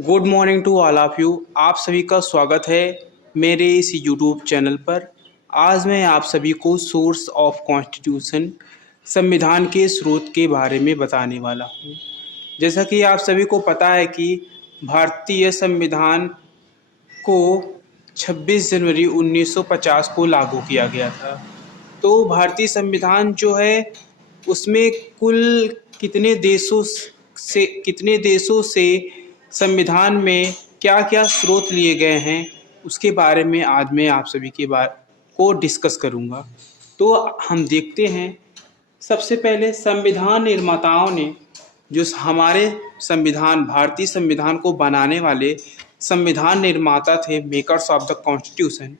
Good morning to all of you. आप सभी का स्वागत है मेरे इस यूट्यूब चैनल पर। आज मैं आप सभी को सोर्स ऑफ कॉन्स्टिट्यूशन संविधान के स्रोत के बारे में बताने वाला हूँ। जैसा कि आप सभी को पता है कि भारतीय संविधान को 26 जनवरी 1950 को लागू किया गया था। तो भारतीय संविधान जो है उसमें कुल कितने देशों से संविधान में क्या क्या स्रोत लिए गए हैं उसके बारे में आज मैं आप सभी के बारे को डिस्कस करूंगा। तो हम देखते हैं, सबसे पहले संविधान निर्माताओं ने जो हमारे भारतीय संविधान को बनाने वाले संविधान निर्माता थे, मेकर्स ऑफ द कॉन्स्टिट्यूशन,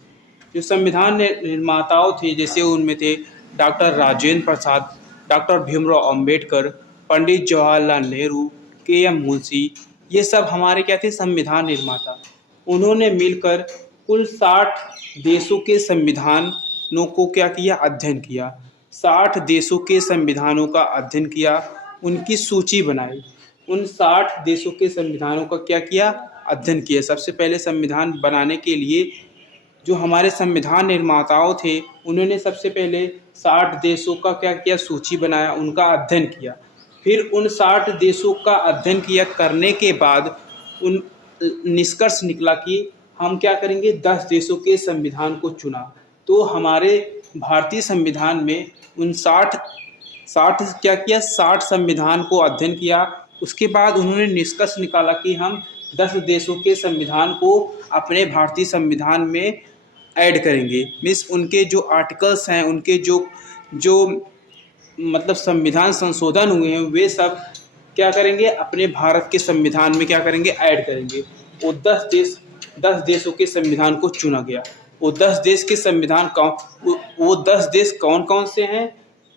जो संविधान निर्माताओं थे जैसे उनमें थे doctor Rajendra Prasad, doctor Bhimrao Ambedkar, Pandit Jawaharlal Nehru, KM. Munshi. ये सब हमारे क्या थे, संविधान निर्माता। उन्होंने मिलकर कुल 60 देशों के संविधानों को क्या किया, अध्ययन किया। 60 देशों के संविधानों का अध्ययन किया, उनकी सूची बनाई। उन 60 देशों के संविधानों का क्या किया, अध्ययन किया। सबसे पहले संविधान बनाने के लिए जो हमारे संविधान निर्माताओं थे उन्होंने सबसे पहले 60 देशों का क्या किया, सूची बनाया, उनका अध्ययन किया। फिर उन 60 देशों का अध्ययन किया करने के बाद उन निष्कर्ष निकला कि हम क्या करेंगे, 10 देशों के संविधान को चुना। तो हमारे भारतीय संविधान में उन 60 क्या किया, 60 संविधान को अध्ययन किया। उसके बाद उन्होंने निष्कर्ष निकाला कि हम 10 देशों के संविधान को अपने भारतीय संविधान में ऐड करेंगे। मीन्स उनके जो आर्टिकल्स हैं, उनके जो मतलब संविधान संशोधन हुए हैं, वे सब क्या करेंगे, अपने भारत के संविधान में क्या करेंगे, ऐड करेंगे। वो 10 देशों के संविधान को चुना गया। वो 10 देश के संविधान वो 10 देश कौन कौन से हैं?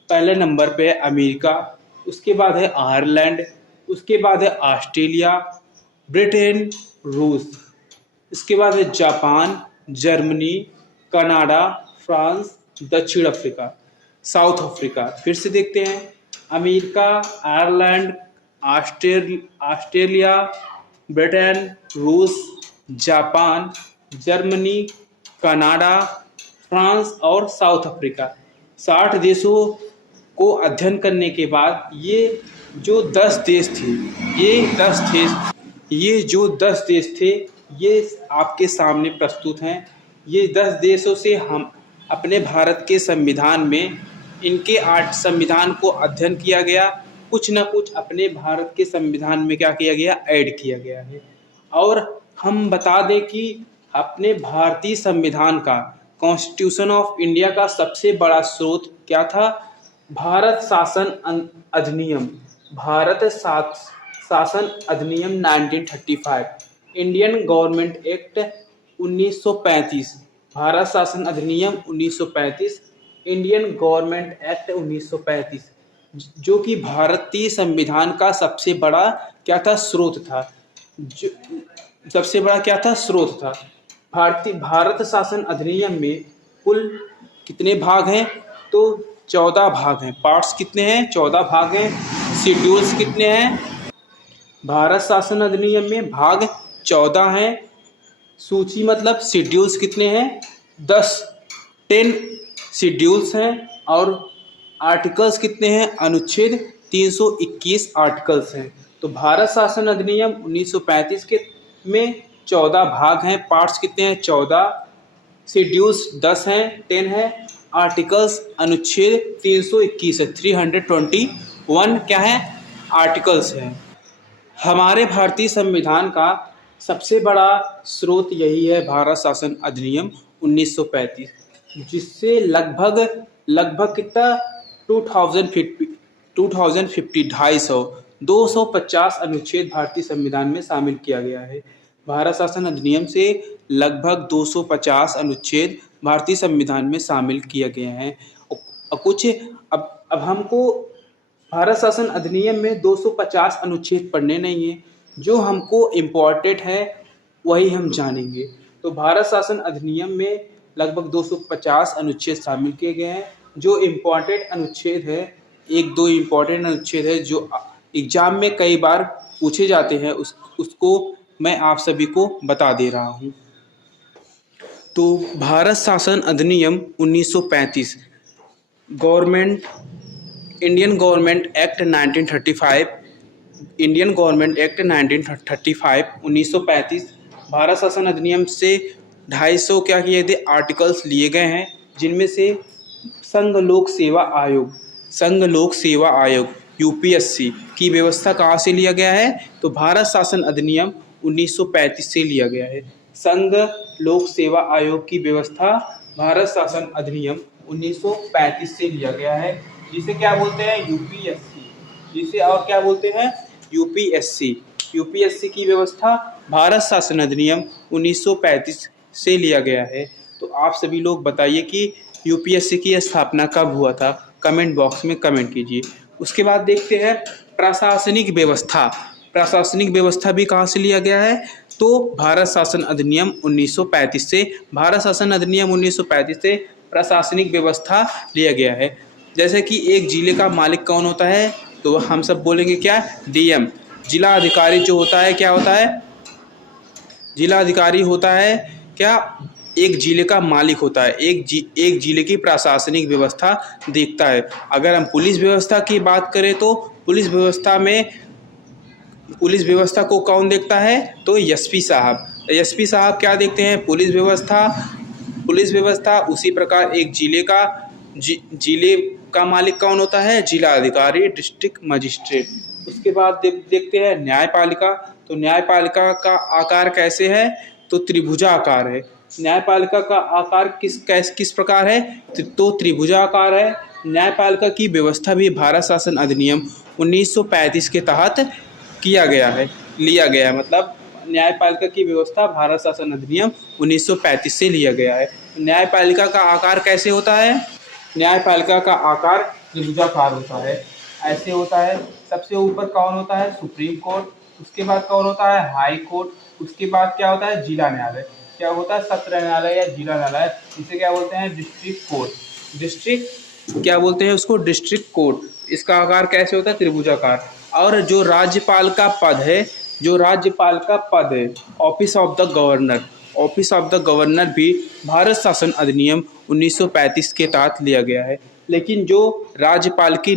पहले नंबर पे है अमेरिका, उसके बाद है आयरलैंड, उसके बाद है ऑस्ट्रेलिया, ब्रिटेन, रूस, इसके बाद है जापान, जर्मनी, कनाडा, फ्रांस, दक्षिण अफ्रीका, साउथ अफ्रीका। फिर से देखते हैं, अमेरिका, आयरलैंड, ऑस्ट्रेलिया, ब्रिटेन, रूस, जापान, जर्मनी, कनाडा, फ्रांस और साउथ अफ्रीका। 60 देशों को अध्ययन करने के बाद ये जो 10 देश थे, ये जो 10 देश थे ये आपके सामने प्रस्तुत हैं। ये 10 देशों से हम अपने भारत के संविधान में इनके 8 संविधान को अध्ययन किया गया, कुछ न कुछ अपने भारत के संविधान में क्या किया गया, ऐड किया गया है। और हम बता दें कि अपने भारतीय संविधान का, कॉन्स्टिट्यूशन ऑफ इंडिया का सबसे बड़ा स्रोत क्या था? भारत शासन अधिनियम, शासन अधिनियम 1935, इंडियन गवर्नमेंट एक्ट 1935, भारत शासन अधिनियम 1935, इंडियन गवर्नमेंट एक्ट 1935, जो कि भारतीय संविधान का सबसे बड़ा क्या था, स्रोत था। सबसे बड़ा क्या था, स्रोत था। भारत शासन अधिनियम में कुल कितने भाग हैं? तो 14 भाग हैं। पार्ट्स कितने हैं? 14 भाग हैं। शेड्यूल्स कितने हैं? भारत शासन अधिनियम में भाग 14 हैं। सूची मतलब शेड्यूल्स कितने हैं? 10 शेड्यूल्स हैं। और आर्टिकल्स कितने हैं? अनुच्छेद 321 आर्टिकल्स हैं। तो भारत शासन अधिनियम 1935 के में 14 भाग हैं। पार्ट्स कितने हैं? 14। शेड्यूल्स 10 हैं, 10 है। आर्टिकल्स अनुच्छेद 321 है, 321 क्या है, आर्टिकल्स हैं। हमारे भारतीय संविधान का सबसे बड़ा स्रोत यही है, भारत शासन अधिनियम 1935, जिससे लगभग कितना 2050 250 अनुच्छेद भारतीय संविधान में शामिल किया गया है। भारत शासन अधिनियम से लगभग 250 अनुच्छेद भारतीय संविधान में शामिल किए गए हैं। कुछ अब हमको भारत शासन अधिनियम में 250 अनुच्छेद पढ़ने नहीं है, जो हमको इम्पोर्टेंट है वही हम जानेंगे। तो भारत शासन अधिनियम में लगभग 250 अनुच्छेद शामिल किए गए हैं। जो इम्पोर्टेंट अनुच्छेद है, 1-2 इम्पोर्टेंट अनुच्छेद है जो एग्जाम में कई बार पूछे जाते हैं, उसको मैं आप सभी को बता दे रहा हूँ। तो भारत शासन अधिनियम 1935, government Indian government act 1935, Indian government act 1935 1935 Bharat शासन अधिनियम से 250 क्या किए थे आर्टिकल्स लिए गए हैं, जिनमें से संघ लोक सेवा आयोग यूपीएससी की व्यवस्था कहाँ से लिया गया है, तो भारत शासन अधिनियम 1935 से लिया गया है। संघ लोक सेवा आयोग की व्यवस्था भारत शासन अधिनियम 1935 से लिया गया है, जिसे क्या बोलते हैं यूपीएससी, जिसे और क्या बोलते हैं यूपीएससी। यूपीएससी की व्यवस्था भारत शासन अधिनियम 1935 से लिया गया है। तो आप सभी लोग बताइए कि यूपीएससी की स्थापना कब हुआ था, कमेंट बॉक्स में कमेंट कीजिए। उसके बाद देखते हैं प्रशासनिक व्यवस्था। प्रशासनिक व्यवस्था भी कहाँ से लिया गया है, तो भारत शासन अधिनियम 1935 से। भारत शासन अधिनियम 1935 से प्रशासनिक व्यवस्था लिया गया है। जैसे कि एक जिले का मालिक कौन होता है, तो हम सब बोलेंगे क्या, डीएम। जिला अधिकारी जो होता है क्या होता है, जिला अधिकारी होता है क्या, एक जिले का मालिक होता है, एक जिले की प्रशासनिक व्यवस्था देखता है। अगर हम पुलिस व्यवस्था की बात करें तो पुलिस व्यवस्था को कौन देखता है, तो एसपी साहब। एसपी साहब क्या देखते हैं, पुलिस व्यवस्था। उसी प्रकार एक जिले का मालिक कौन होता है, जिला अधिकारी, डिस्ट्रिक्ट मजिस्ट्रेट। उसके बाद देखते हैं न्यायपालिका। तो न्यायपालिका का आकार कैसे है, तो त्रिभुजाकार है। न्यायपालिका का आकार किस प्रकार है, तो त्रिभुजाकार है। न्यायपालिका की व्यवस्था भी भारत शासन अधिनियम 1935 के तहत लिया गया है। मतलब न्यायपालिका की व्यवस्था भारत शासन अधिनियम 1935 से लिया गया है। न्यायपालिका का आकार कैसे होता है, न्यायपालिका का आकार त्रिभुजाकार होता है, ऐसे होता है। सबसे ऊपर कौन होता है, सुप्रीम कोर्ट। उसके बाद कौन होता है, हाई कोर्ट। उसके बाद क्या होता है, जिला न्यायालय। क्या होता है, सत्र न्यायालय या जिला न्यायालय, इसे क्या बोलते हैं, डिस्ट्रिक्ट कोर्ट। डिस्ट्रिक्ट क्या बोलते हैं उसको, डिस्ट्रिक्ट कोर्ट। इसका आकार कैसे होता है, त्रिभुजाकार। और जो राज्यपाल का पद है, ऑफिस ऑफ द गवर्नर भी भारत शासन अधिनियम 1935 के तहत लिया गया है। लेकिन जो राज्यपाल की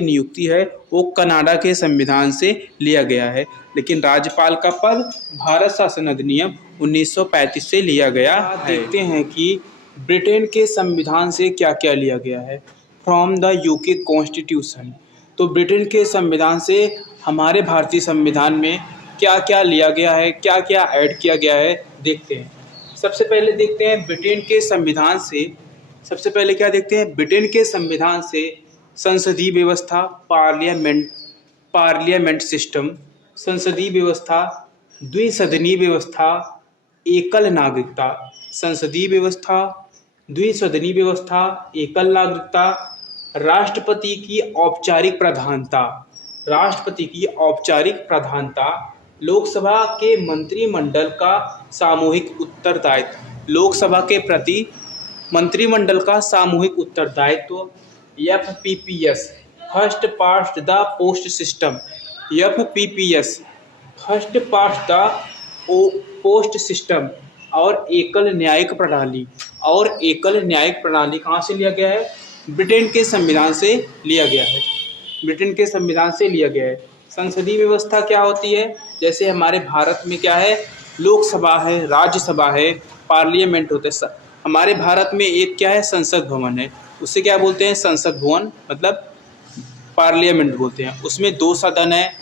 नियुक्ति है वो कनाडा के संविधान से लिया गया है। लेकिन राज्यपाल का पद भारत शासन अधिनियम 1935 से लिया गया है। देखते हैं कि ब्रिटेन के संविधान से क्या क्या लिया गया है, फ्रॉम द यूके कॉन्स्टिट्यूशन। तो ब्रिटेन के संविधान से हमारे भारतीय संविधान में क्या क्या लिया गया है, क्या क्या ऐड किया गया है, देखते हैं। सबसे पहले देखते हैं ब्रिटेन के संविधान से, सबसे पहले क्या देखते हैं, ब्रिटेन के संविधान से संसदीय व्यवस्था, पार्लियामेंट सिस्टम, संसदीय व्यवस्था, द्विसदनीय व्यवस्था, एकल नागरिकता। संसदीय व्यवस्था, द्विसदनीय व्यवस्था, एकल नागरिकता, राष्ट्रपति की औपचारिक प्रधानता, लोकसभा के मंत्रिमंडल का सामूहिक उत्तरदायित्व, लोकसभा के प्रति मंत्रिमंडल का सामूहिक उत्तरदायित्व, FPPS, first past the post system, FPPS, first past the post system, और एकल न्यायिक प्रणाली कहाँ से लिया गया है, ब्रिटेन के संविधान से लिया गया है। संसदीय व्यवस्था क्या होती है, जैसे हमारे भारत में क्या है, लोकसभा है, राज्यसभा है, पार्लियामेंट होता है। हमारे भारत में एक क्या है, संसद भवन है, उसे क्या बोलते हैं, संसद भवन, मतलब पार्लियामेंट बोलते हैं। उसमें 2 सदन है,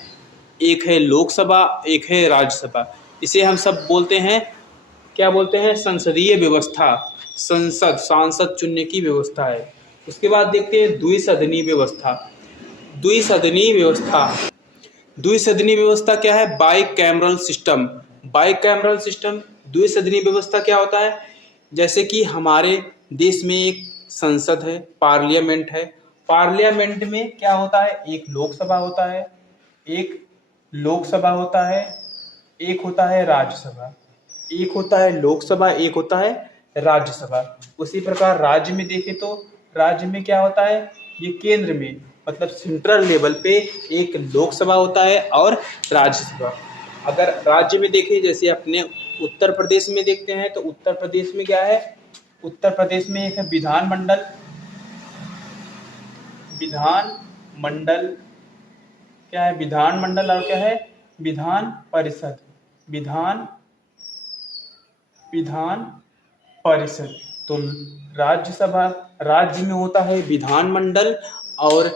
एक है लोकसभा, एक है राज्यसभा। इसे हम सब बोलते हैं, क्या बोलते हैं, संसदीय व्यवस्था। सांसद चुनने की व्यवस्था है। उसके बाद देखते हैं द्विसदनीय व्यवस्था। द्विसदनीय व्यवस्था क्या है, बाइकैमरल सिस्टम। द्विसदनीय व्यवस्था क्या होता है, जैसे कि हमारे देश में एक संसद है, पार्लियामेंट है। पार्लियामेंट में क्या होता है, एक लोकसभा होता है, एक होता है राज्यसभा, एक होता है लोकसभा, एक होता है राज्यसभा। उसी प्रकार राज्य में देखें तो राज्य में क्या होता है, ये केंद्र में मतलब सेंट्रल लेवल पे एक लोकसभा होता है और राज्यसभा। अगर राज्य में देखें, जैसे अपने उत्तर प्रदेश में देखते हैं, तो उत्तर प्रदेश में क्या है, उत्तर प्रदेश में एक है विधानमंडल, विधानमंडल क्या है, विधानमंडल, और क्या है विधान परिषद, विधान परिषद। तो राज्यसभा, राज्य में होता है विधानमंडल और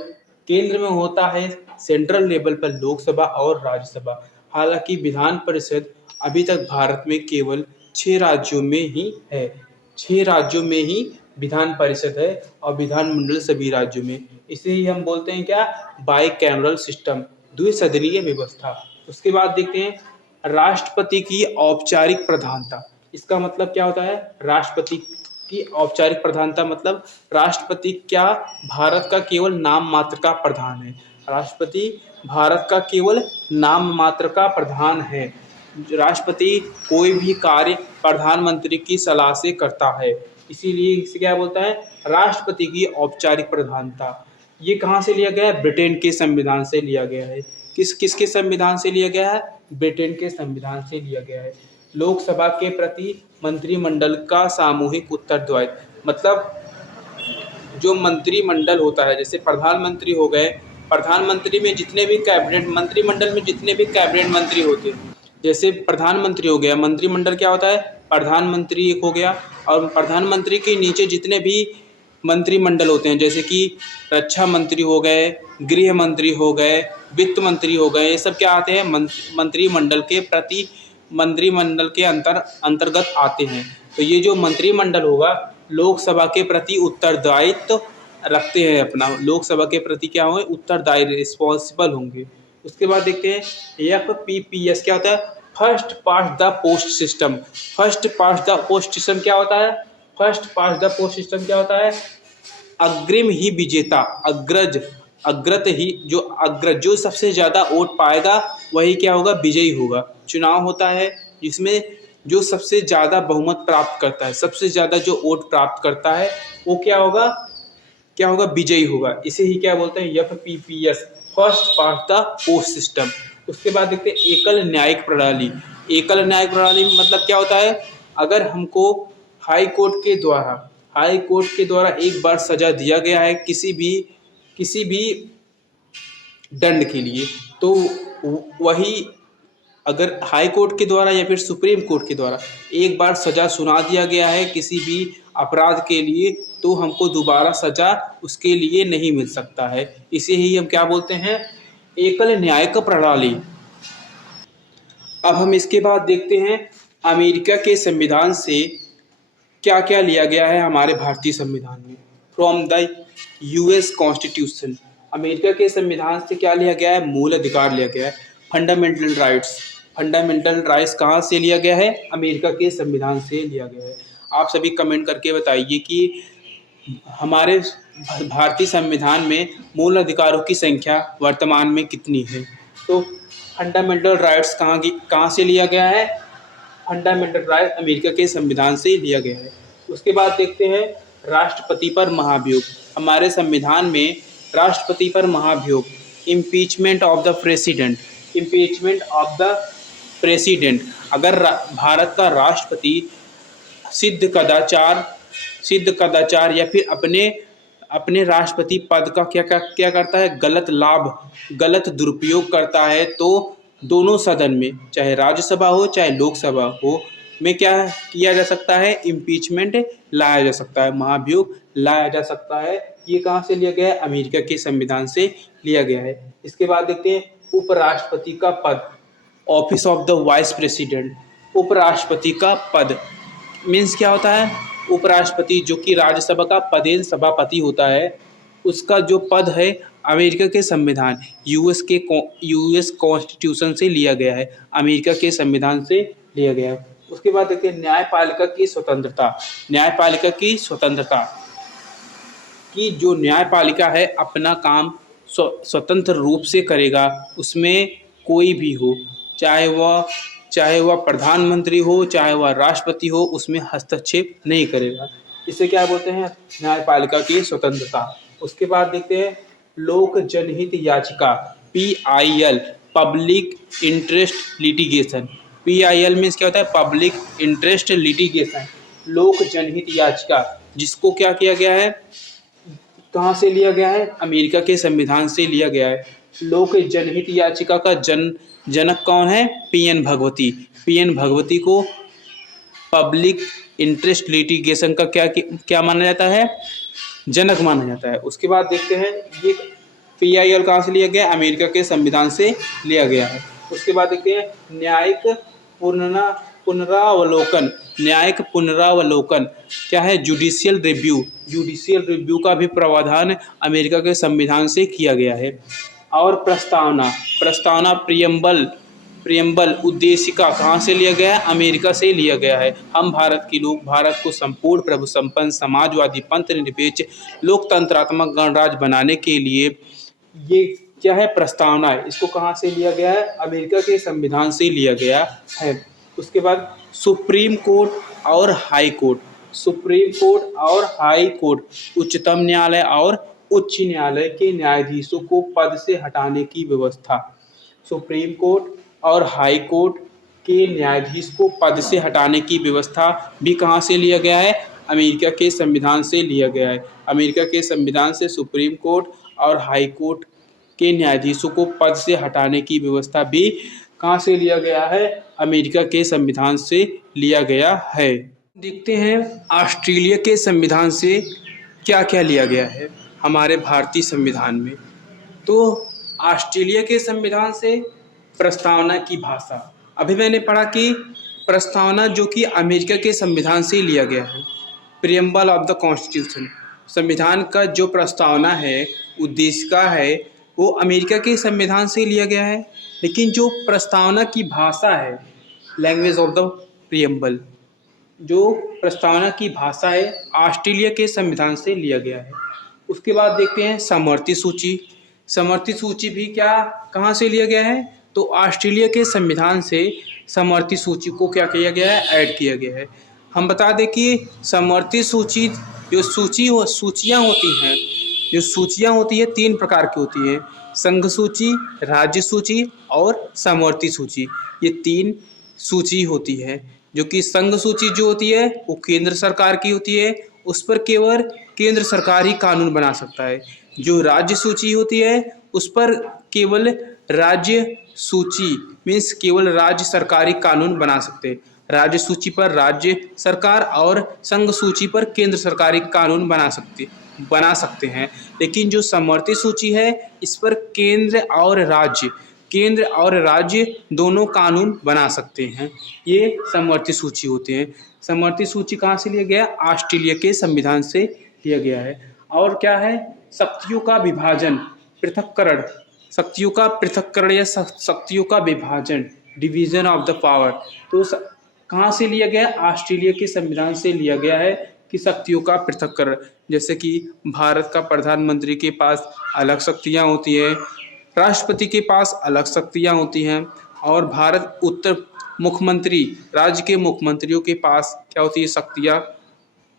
केंद्र में होता है सेंट्रल लेवल पर लोकसभा और राज्यसभा। हालांकि विधान परिषद अभी तक भारत में केवल 6 राज्यों में ही है, 6 राज्यों में ही विधान परिषद है और विधानमंडल सभी राज्यों में। इसे ही हम बोलते हैं क्या, बाई कैमरल सिस्टम, द्विसदनीय व्यवस्था। उसके बाद देखते हैं राष्ट्रपति की औपचारिक प्रधानता। इसका मतलब क्या होता है, राष्ट्रपति की औपचारिक प्रधानता मतलब राष्ट्रपति क्या भारत का केवल नाम मात्र का प्रधान है, राष्ट्रपति भारत का केवल नाम मात्र का प्रधान है। राष्ट्रपति कोई भी कार्य प्रधानमंत्री की सलाह से करता है, इसीलिए इसे क्या बोलता है, राष्ट्रपति की औपचारिक प्रधानता। ये कहाँ से लिया गया है, ब्रिटेन के संविधान से लिया गया है। किसके संविधान से लिया गया है, ब्रिटेन के संविधान से लिया गया है। लोकसभा के प्रति मंत्रिमंडल का सामूहिक उत्तरदायित्व, मतलब जो मंत्रिमंडल होता है, जैसे प्रधानमंत्री हो गए, प्रधानमंत्री में जितने भी कैबिनेट, मंत्रिमंडल में जितने भी कैबिनेट मंत्री होते हैं, जैसे प्रधानमंत्री हो गया, मंत्रिमंडल क्या होता है, प्रधानमंत्री एक हो गया, और प्रधानमंत्री के नीचे जितने भी मंत्रिमंडल होते हैं, जैसे कि रक्षा मंत्री हो गए, गृह मंत्री हो गए, वित्त मंत्री हो गए, ये सब क्या आते हैं, मंत्रिमंडल के प्रति, मंत्रिमंडल के अंतर्गत आते हैं। तो ये जो मंत्रिमंडल होगा लोकसभा के प्रति उत्तरदायित्व रखते हैं, अपना लोकसभा के प्रति क्या होंगे, उत्तरदायी, रिस्पॉन्सिबल होंगे। उसके बाद देखते हैं FPPS क्या होता है, first past the post system. First past the post system क्या होता है, first past the post system क्या होता है, अग्रिम ही विजेता, अग्रत ही जो सबसे ज़्यादा वोट पाएगा वही क्या होगा, विजयी होगा। चुनाव होता है जिसमें जो सबसे ज़्यादा बहुमत प्राप्त करता है, सबसे ज़्यादा जो वोट प्राप्त करता है वो क्या होगा, विजयी होगा। इसे ही क्या बोलते हैं, FPPS, first past the post system. उसके बाद देखते हैं एकल न्यायिक प्रणाली। एकल न्यायिक प्रणाली मतलब क्या होता है, अगर हमको हाई कोर्ट के द्वारा एक बार सजा दिया गया है किसी भी दंड के लिए, तो वही अगर हाई कोर्ट के द्वारा या फिर सुप्रीम कोर्ट के द्वारा एक बार सजा सुना दिया गया है किसी भी अपराध के लिए, तो हमको दोबारा सजा उसके लिए नहीं मिल सकता है। इसे ही हम क्या बोलते हैं, एकल न्यायिक प्रणाली। अब हम इसके बाद देखते हैं अमेरिका के संविधान से क्या क्या लिया गया है हमारे भारतीय संविधान में। From the US constitution, America के संविधान से क्या लिया गया है, मूल अधिकार लिया गया है, फंडामेंटल राइट्स। फंडामेंटल राइट्स कहाँ से लिया गया है, अमेरिका के संविधान से लिया गया है। आप सभी कमेंट करके बताइए कि हमारे भारतीय संविधान में मूल अधिकारों की संख्या वर्तमान में कितनी है। तो फंडामेंटल राइट्स कहाँ से लिया गया है, फंडामेंटल राइट अमेरिका के संविधान से लिया गया है। उसके बाद देखते हैं राष्ट्रपति पर महाभियोग। हमारे संविधान में राष्ट्रपति पर महाभियोग, इम्पीचमेंट ऑफ द प्रेसिडेंट, अगर भारत का राष्ट्रपति सिद्ध कदाचार या फिर अपने राष्ट्रपति पद का क्या करता है, गलत दुरुपयोग करता है, तो दोनों सदन में, चाहे राज्यसभा हो चाहे लोकसभा हो, में क्या किया जा सकता है, इम्पीचमेंट लाया जा सकता है, महाभियोग लाया जा सकता है। ये कहाँ से लिया गया है, अमेरिका के संविधान से लिया गया है। इसके बाद देखते हैं उपराष्ट्रपति का पद, office of the vice president. उपराष्ट्रपति का पद मीन्स क्या होता है, उपराष्ट्रपति जो कि राज्यसभा का पदेन सभापति होता है, उसका जो पद है अमेरिका के संविधान US कॉन्स्टिट्यूशन से लिया गया है, अमेरिका के संविधान से लिया गया है। उसके बाद देखते हैं न्यायपालिका की स्वतंत्रता कि जो न्यायपालिका है अपना काम स्वतंत्र रूप से करेगा, उसमें कोई भी हो, चाहे वह प्रधानमंत्री हो चाहे वह राष्ट्रपति हो, उसमें हस्तक्षेप नहीं करेगा। इसे क्या बोलते हैं, न्यायपालिका की स्वतंत्रता। उसके बाद देखते हैं लोक जनहित याचिका, PIL, public interest litigation. PIL means क्या होता है? पब्लिक इंटरेस्ट लिटिगेशन, लोक जनहित याचिका, जिसको क्या किया गया है, कहाँ से लिया गया है? अमेरिका के संविधान से लिया गया है। लोक जनहित याचिका का जनक कौन है? PN भगवती। PN भगवती को पब्लिक इंटरेस्ट लिटिगेशन का क्या माना जाता है? जनक माना जाता है। उसके बाद देखते हैं ये PIL कहाँ से लिया गया? अमेरिका के संविधान से लिया गया है। उसके बाद देखते हैं न्यायिक पुनरावलोकन। न्यायिक पुनरावलोकन क्या है? Judicial review. जुडिशियल रिव्यू का भी प्रावधान अमेरिका के संविधान से किया गया है। और प्रस्तावना प्रियम्बल उद्देशिका कहाँ से लिया गया है? अमेरिका से लिया गया है। हम भारत के लोग भारत को संपूर्ण प्रभु संपन्न समाजवादी पंथ निरपेक्ष लोकतंत्रात्मक गणराज्य बनाने के लिए, ये क्या है? प्रस्तावना है। इसको कहाँ से लिया गया है? अमेरिका के संविधान से लिया गया है। उसके बाद सुप्रीम कोर्ट और हाई कोर्ट। सुप्रीम कोर्ट और हाई कोर्ट उच्चतम न्यायालय और उच्च न्यायालय के न्यायाधीशों को पद से हटाने की व्यवस्था। सुप्रीम कोर्ट और हाई कोर्ट के न्यायाधीश को पद से हटाने की व्यवस्था भी कहाँ से लिया गया है? अमेरिका के संविधान से लिया गया है। अमेरिका के संविधान से सुप्रीम कोर्ट और हाई कोर्ट के न्यायाधीशों को पद से हटाने की व्यवस्था भी कहाँ से लिया गया है? अमेरिका के संविधान से लिया गया है। देखते हैं ऑस्ट्रेलिया के संविधान से क्या क्या लिया गया है हमारे भारतीय संविधान में। तो ऑस्ट्रेलिया के संविधान से प्रस्तावना की भाषा, अभी मैंने पढ़ा कि प्रस्तावना जो कि अमेरिका के संविधान से लिया गया है। प्रियम्बल ऑफ द कॉन्स्टिट्यूशन, संविधान का जो प्रस्तावना है, उद्देशिका है, वो अमेरिका के संविधान से लिया गया है। लेकिन जो प्रस्तावना की भाषा है, लैंग्वेज ऑफ द प्रियम्बल, जो प्रस्तावना की भाषा है, ऑस्ट्रेलिया के संविधान से लिया गया है। उसके बाद देखते हैं समवर्ती सूची। समवर्ती सूची भी कहाँ से लिया गया है? तो ऑस्ट्रेलिया के संविधान से समवर्ती सूची को क्या किया गया है? ऐड किया गया है। हम बता दें कि समवर्ती सूची जो सूचियाँ होती हैं, जो सूचियाँ होती है 3 प्रकार की होती हैं: संघ सूची, राज्य सूची और समवर्ती सूची। ये 3 सूची होती है। जो कि संघ सूची जो होती है वो केंद्र सरकार की होती है, उस पर केवल केंद्र सरकार ही कानून बना सकता है। जो राज्य सूची होती है उस पर केवल राज्य सूची मीन्स केवल राज्य सरकारी कानून बना सकते हैं। राज्य सूची पर राज्य सरकार और संघ सूची पर केंद्र सरकारी कानून बना सकते हैं। लेकिन जो समवर्ती सूची है इस पर केंद्र और राज्य दोनों कानून बना सकते हैं। ये समवर्ती सूची होते हैं। समवर्ती सूची कहाँ से लिया गया? ऑस्ट्रेलिया के संविधान से लिया गया है। और क्या है? शक्तियों का विभाजन, पृथक्करण। शक्तियों का पृथक्करण या शक्तियों का विभाजन, डिवीजन ऑफ द पावर। तो कहाँ से लिया गया? ऑस्ट्रेलिया के संविधान से लिया गया है कि शक्तियों का पृथक्करण। जैसे कि भारत का प्रधानमंत्री के पास अलग शक्तियाँ होती है, राष्ट्रपति के पास अलग शक्तियाँ होती हैं, और राज्य के मुख्यमंत्रियों के पास क्या होती है? शक्तियाँ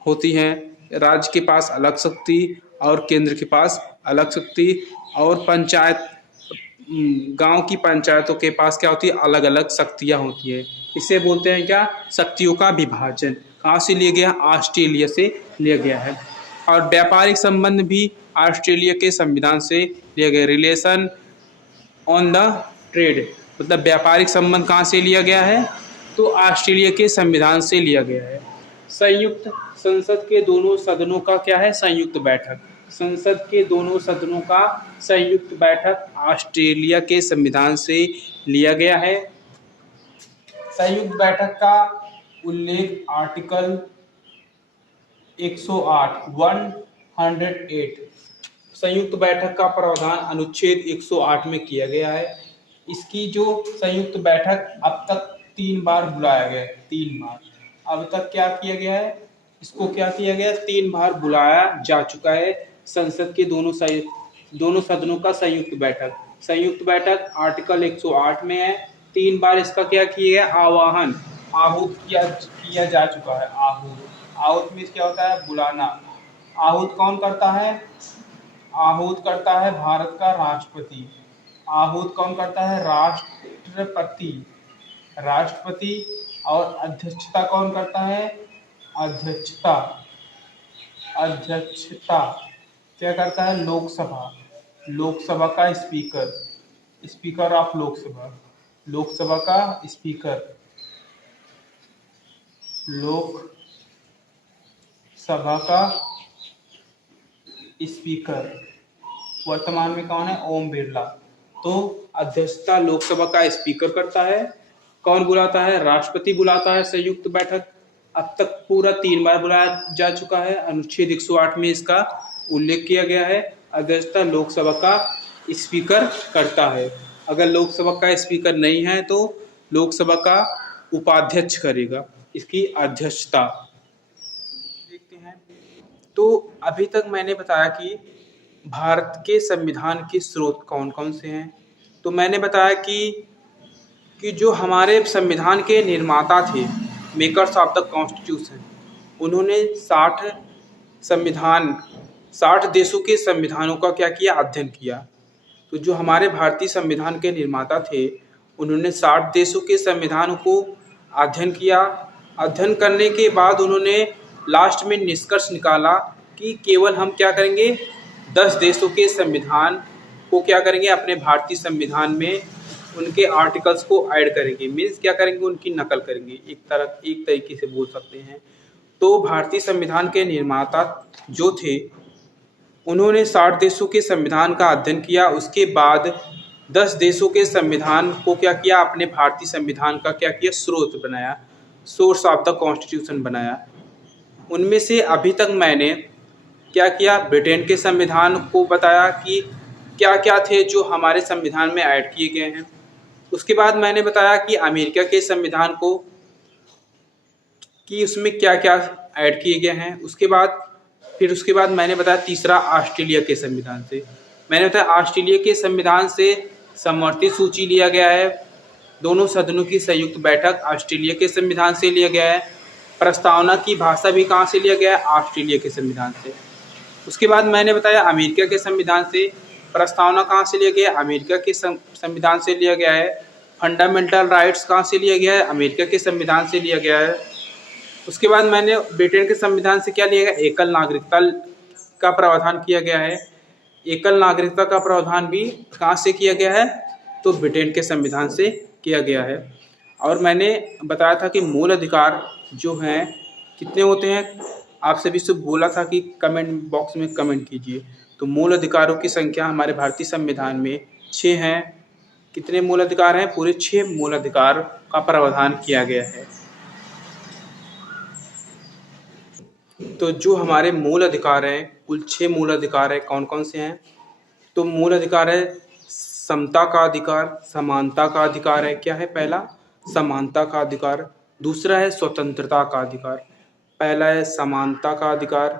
होती हैं। राज्य के पास अलग शक्ति और केंद्र के पास अलग शक्ति, और गांव की पंचायतों के पास क्या होती है? अलग अलग शक्तियाँ होती है। इसे बोलते हैं क्या? शक्तियों का विभाजन। कहाँ से लिया गया? ऑस्ट्रेलिया से लिया गया है। और व्यापारिक संबंध भी ऑस्ट्रेलिया के संविधान से लिया गया। रिलेशन ऑन द ट्रेड, मतलब व्यापारिक संबंध कहाँ से लिया गया है? तो ऑस्ट्रेलिया के संविधान से लिया गया है। संयुक्त संसद के दोनों सदनों का क्या है? संयुक्त बैठक। संसद के दोनों सदनों का संयुक्त बैठक ऑस्ट्रेलिया के संविधान से लिया गया है। संयुक्त बैठक का उल्लेख आर्टिकल 108 संयुक्त बैठक का प्रावधान अनुच्छेद 108 में किया गया है। इसकी जो संयुक्त बैठक अब तक 3 बार बुलाया गया है। 3 बार अब तक क्या किया गया है? इसको क्या किया गया? 3 बार बुलाया जा चुका है। संसद के दोनों सदनों का संयुक्त बैठक आर्टिकल 108 में है। 3 बार इसका क्या किया गया? आहूत किया जा चुका है। आहूत में क्या होता है? बुलाना। आहूत कौन करता है? आहूत करता है भारत का राष्ट्रपति। आहूत कौन करता है? राष्ट्रपति। राष्ट्रपति। और अध्यक्षता कौन करता है? अध्यक्षता। अध्यक्षता क्या करता है? लोकसभा। लोकसभा का speaker. Speaker of Lok Sabha. Lok Sabha का स्पीकर। लोकसभा का स्पीकर वर्तमान में कौन है? ओम बिरला। तो अध्यक्षता लोकसभा का स्पीकर करता है। कौन बुलाता है? राष्ट्रपति बुलाता है संयुक्त बैठक। अब तक पूरा 3 बार बुलाया जा चुका है। अनुच्छेद 108 में इसका उल्लेख किया गया है। अध्यक्षता लोकसभा का स्पीकर करता है। अगर लोकसभा का स्पीकर नहीं है तो लोकसभा का उपाध्यक्ष करेगा इसकी अध्यक्षता। देखते हैं। तो अभी तक मैंने बताया कि भारत के संविधान के स्रोत कौन कौन से हैं। तो मैंने बताया कि जो हमारे संविधान के निर्माता थे, मेकर्स ऑफ द कॉन्स्टिट्यूशन, उन्होंने 60 देशों के संविधानों का क्या किया? अध्ययन किया। तो जो हमारे भारतीय संविधान के निर्माता थे, उन्होंने 60 देशों के संविधानों को अध्ययन किया। अध्ययन करने के बाद उन्होंने लास्ट में निष्कर्ष निकाला कि केवल हम क्या करेंगे? 10 देशों के संविधान को क्या करेंगे? अपने भारतीय संविधान में उनके आर्टिकल्स को ऐड करेंगे। मीन्स क्या करेंगे? उनकी नकल करेंगे। एक तरीके से बोल सकते हैं। तो भारतीय संविधान के निर्माता जो थे, उन्होंने 60 देशों के संविधान का अध्ययन किया। उसके बाद 10 देशों के संविधान को क्या किया? अपने भारतीय संविधान का क्या किया? स्रोत बनाया, सोर्स ऑफ द कॉन्स्टिट्यूशन बनाया। उनमें से अभी तक मैंने क्या किया? ब्रिटेन के संविधान को बताया कि क्या क्या थे जो हमारे संविधान में ऐड किए गए हैं। उसके बाद मैंने बताया कि अमेरिका के संविधान को कि उसमें क्या क्या ऐड किए गए हैं। उसके बाद मैंने बताया तीसरा ऑस्ट्रेलिया के संविधान से। मैंने बताया ऑस्ट्रेलिया के संविधान से समवर्ती सूची लिया गया है। दोनों सदनों की संयुक्त बैठक ऑस्ट्रेलिया के संविधान से लिया गया है। प्रस्तावना की भाषा भी कहाँ से लिया गया है? ऑस्ट्रेलिया के संविधान से। उसके बाद मैंने बताया अमेरिका के संविधान से प्रस्तावना कहाँ से लिया गया है? अमेरिका के संविधान से लिया गया है। फंडामेंटल राइट्स कहाँ से लिया गया है? अमेरिका के संविधान से लिया गया है। उसके बाद मैंने ब्रिटेन के संविधान से क्या लिया गया? एकल नागरिकता का प्रावधान किया गया है। एकल नागरिकता का प्रावधान भी कहाँ से किया गया है? तो ब्रिटेन के संविधान से किया गया है। और मैंने बताया था कि मूल अधिकार जो हैं कितने होते हैं। आप सभी से बोला था कि कमेंट बॉक्स में कमेंट कीजिए। तो मूल अधिकारों की संख्या हमारे भारतीय संविधान में 6 हैं। कितने मूल अधिकार हैं? पूरे 6 मूल अधिकार का प्रावधान किया गया है। तो जो हमारे मूल अधिकार हैं, कुल 6 मूल अधिकार हैं। कौन कौन से हैं? तो मूल अधिकार है समता का अधिकार, समानता का अधिकार है। क्या है? पहला समानता का अधिकार। दूसरा है स्वतंत्रता का अधिकार। पहला है समानता का अधिकार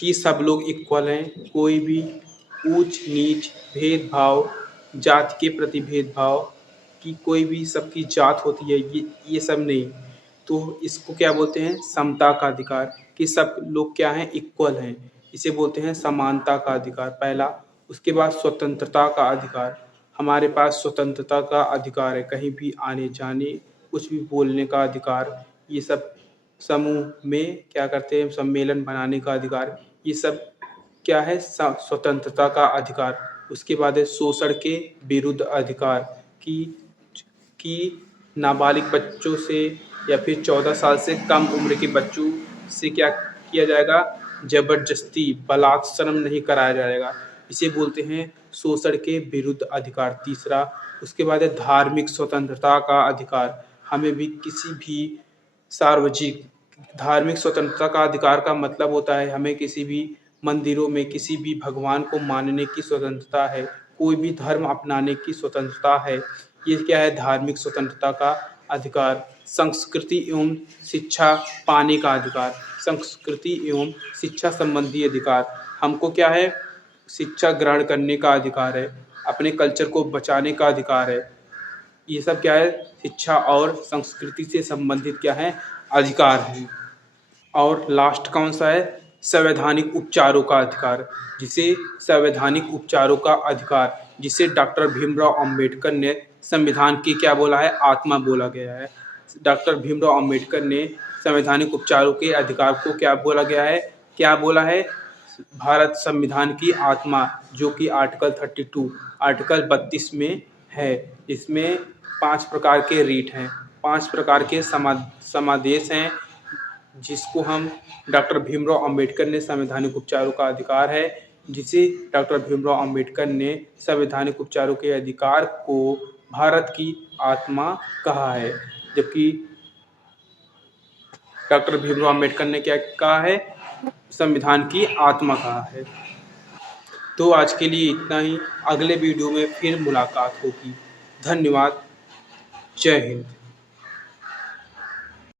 कि सब लोग इक्वल हैं, कोई भी ऊंच नीच भेदभाव, जाति के प्रति भेदभाव कि कोई भी सबकी जात होती है, ये सब नहीं। तो इसको क्या बोलते हैं? समता का अधिकार कि सब लोग क्या हैं? इक्वल हैं। इसे बोलते हैं समानता का अधिकार पहला। उसके बाद स्वतंत्रता का अधिकार। हमारे पास स्वतंत्रता का अधिकार है, कहीं भी आने जाने, कुछ भी बोलने का अधिकार। ये सब समूह में क्या करते हैं? सम्मेलन बनाने का अधिकार। ये सब क्या है? स्वतंत्रता का अधिकार। उसके बाद है शोषण के विरुद्ध अधिकार कि नाबालिग बच्चों से या फिर 14 साल से कम उम्र के बच्चों से क्या किया जाएगा? जबरदस्ती बलात्सर्म नहीं कराया जाएगा। इसे बोलते हैं शोषण के विरुद्ध अधिकार तीसरा। उसके बाद है धार्मिक स्वतंत्रता का अधिकार। हमें भी किसी भी सार्वजनिक धार्मिक स्वतंत्रता का अधिकार का मतलब होता है हमें किसी भी मंदिरों में किसी भी भगवान को मानने की स्वतंत्रता है, कोई भी धर्म अपनाने की स्वतंत्रता है। ये क्या है? धार्मिक स्वतंत्रता का अधिकार। संस्कृति एवं शिक्षा पाने का अधिकार। संस्कृति एवं शिक्षा संबंधी अधिकार। हमको क्या है? शिक्षा ग्रहण करने का अधिकार है, अपने कल्चर को बचाने का अधिकार है। ये सब क्या है? शिक्षा और संस्कृति से संबंधित क्या है? अधिकार है। और लास्ट कौन सा है? संवैधानिक उपचारों का अधिकार, जिसे डॉक्टर भीमराव अंबेडकर ने संविधान की क्या बोला है, आत्मा बोला गया है। डॉक्टर भीमराव अंबेडकर ने संवैधानिक उपचारों के अधिकार को क्या बोला गया है, क्या बोला है, भारत संविधान की आत्मा, जो कि आर्टिकल 32 में है। इसमें 5 प्रकार के रीट हैं, 5 प्रकार के समादेश हैं, जिसको हम डॉक्टर भीमराव अंबेडकर ने संवैधानिक उपचारों का अधिकार है, जिसे डॉक्टर भीमराव अंबेडकर ने संवैधानिक उपचारों के अधिकार को भारत की आत्मा कहा है, जबकि डॉक्टर भीमराव अंबेडकर ने क्या कहा है, संविधान की आत्मा कहा है। तो आज के लिए इतना ही, अगले वीडियो में फिर मुलाकात होगी। धन्यवाद। जय हिंद।